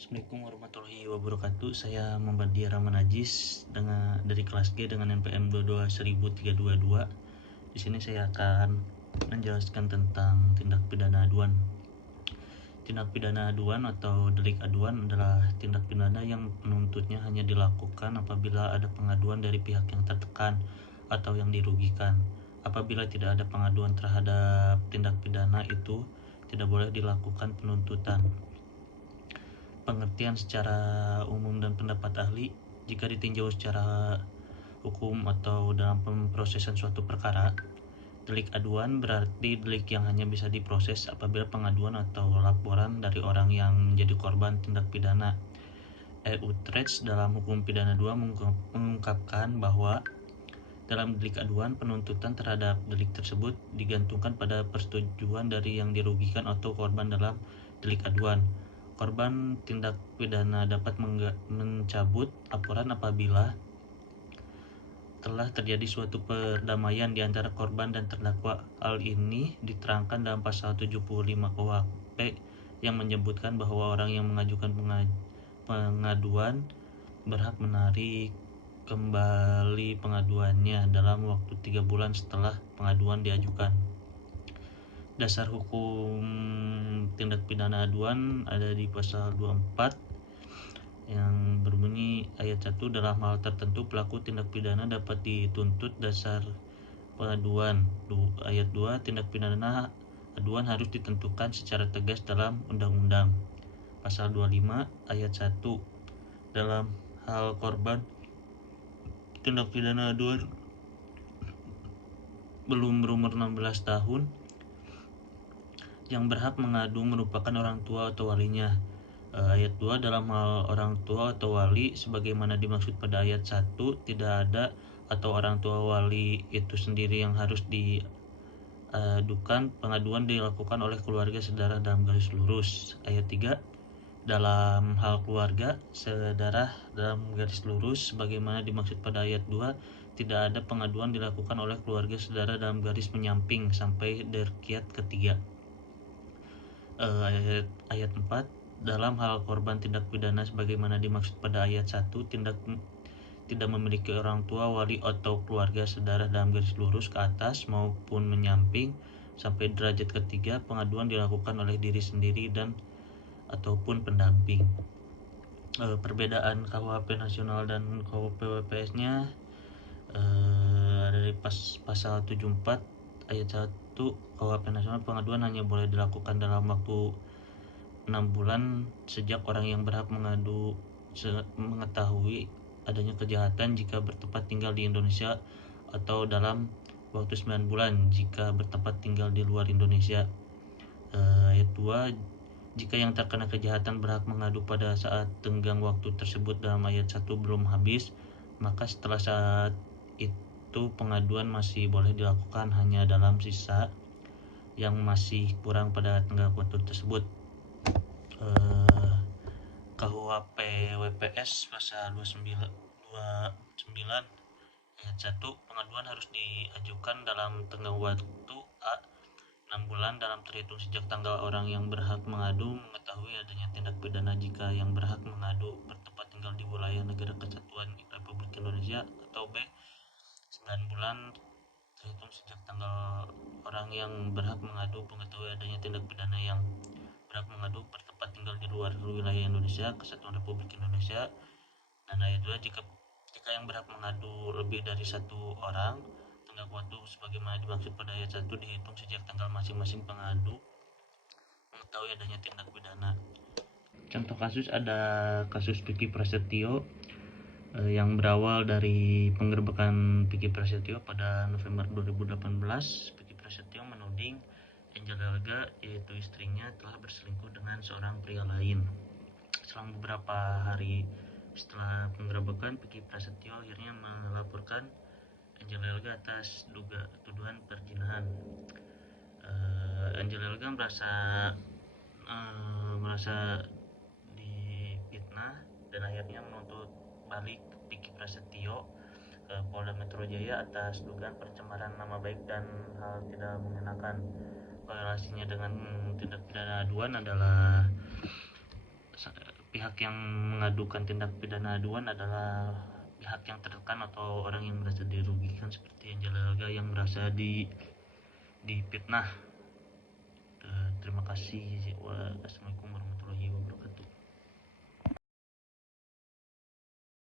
Assalamualaikum warahmatullahi wabarakatuh. Saya Muhammad Rahman Ajis dari kelas G dengan NPM 221322. Di sini saya akan menjelaskan tentang tindak pidana aduan. Tindak pidana aduan atau delik aduan adalah tindak pidana yang penuntutnya hanya dilakukan apabila ada pengaduan dari pihak yang tertekan atau yang dirugikan. Apabila tidak ada pengaduan terhadap tindak pidana itu, tidak boleh dilakukan penuntutan. Pengertian secara umum dan pendapat ahli, jika ditinjau secara hukum atau dalam pemrosesan suatu perkara, delik aduan berarti delik yang hanya bisa diproses apabila pengaduan atau laporan dari orang yang menjadi korban tindak pidana. Utrecht dalam hukum pidana 2 mengungkapkan bahwa dalam delik aduan, penuntutan terhadap delik tersebut digantungkan pada persetujuan dari yang dirugikan atau korban dalam delik aduan. Korban tindak pidana dapat mencabut laporan apabila telah terjadi suatu perdamaian di antara korban dan terdakwa. Hal ini diterangkan dalam pasal 75 KUHP yang menyebutkan bahwa orang yang mengajukan pengaduan berhak menarik kembali pengaduannya dalam waktu 3 bulan setelah pengaduan diajukan. Dasar hukum tindak pidana aduan ada di pasal 24 yang berbunyi ayat 1, dalam hal tertentu pelaku tindak pidana dapat dituntut dasar pengaduan. Ayat 2, tindak pidana aduan harus ditentukan secara tegas dalam undang-undang. Pasal 25 ayat 1, dalam hal korban tindak pidana aduan belum berumur 16 tahun yang berhak mengadu merupakan orang tua atau walinya. Ayat 2, dalam hal orang tua atau wali sebagaimana dimaksud pada ayat 1, tidak ada atau orang tua wali itu sendiri yang harus diadukan. Pengaduan dilakukan oleh keluarga saudara dalam garis lurus. Ayat 3, dalam hal keluarga saudara dalam garis lurus sebagaimana dimaksud pada ayat 2, tidak ada pengaduan dilakukan oleh keluarga saudara dalam garis menyamping sampai derkiat ketiga. Ayat 4, dalam hal korban tindak pidana sebagaimana dimaksud pada ayat 1, tidak memiliki orang tua, wali atau keluarga saudara dalam garis lurus ke atas maupun menyamping sampai derajat ketiga, pengaduan dilakukan oleh diri sendiri dan ataupun pendamping. Perbedaan KUHP nasional dan KUHP WPS-nya ada di pasal 74 ayat 1 KUHP nasional, pengaduan hanya boleh dilakukan dalam waktu 6 bulan sejak orang yang berhak mengadu mengetahui adanya kejahatan jika bertempat tinggal di Indonesia, atau dalam waktu 9 bulan jika bertempat tinggal di luar Indonesia. Ayat 2, jika yang terkena kejahatan berhak mengadu pada saat tenggang waktu tersebut dalam ayat 1 belum habis, maka setelah saat itu pengaduan masih boleh dilakukan hanya dalam sisa yang masih kurang pada tenggang waktu tersebut. KUHP WPS pasal 29 ayat 1, pengaduan harus diajukan dalam tenggang waktu A 6 bulan dalam terhitung sejak tanggal orang yang berhak mengadu mengetahui adanya tindak pidana jika yang berhak mengadu bertempat tinggal di wilayah negara kesatuan Republik Indonesia, atau B 9 bulan terhitung sejak tanggal orang yang berhak mengadu mengetahui adanya tindak pidana yang berhak mengadu bertempat tinggal di luar wilayah Indonesia Kesatuan Republik Indonesia. Dan ayat 2, jika yang berhak mengadu lebih dari satu orang, tenggang waktu sebagaimana dimaksud pada ayat 1 dihitung sejak tanggal masing-masing pengadu mengetahui adanya tindak pidana. Contoh kasus ada kasus Vicky Prasetyo yang berawal dari penggerebekan Vicky Prasetyo pada November 2018. Vicky Prasetyo menuding Angel Elga, yaitu istrinya, telah berselingkuh dengan seorang pria lain. Selang beberapa hari setelah penggerebekan, Vicky Prasetyo akhirnya melaporkan Angel Elga atas tuduhan perzinahan. Angel Elga merasa difitnah dan akhirnya menuntut balik Vicky Prasetyo ke Polda Metro Jaya atas dugaan pencemaran nama baik dan hal tidak mengenakan. Korelasinya dengan tindak pidana aduan adalah pihak yang mengadukan tindak pidana aduan adalah pihak yang tertekan atau orang yang merasa dirugikan, seperti yang Jalaga yang merasa difitnah. Terima kasih.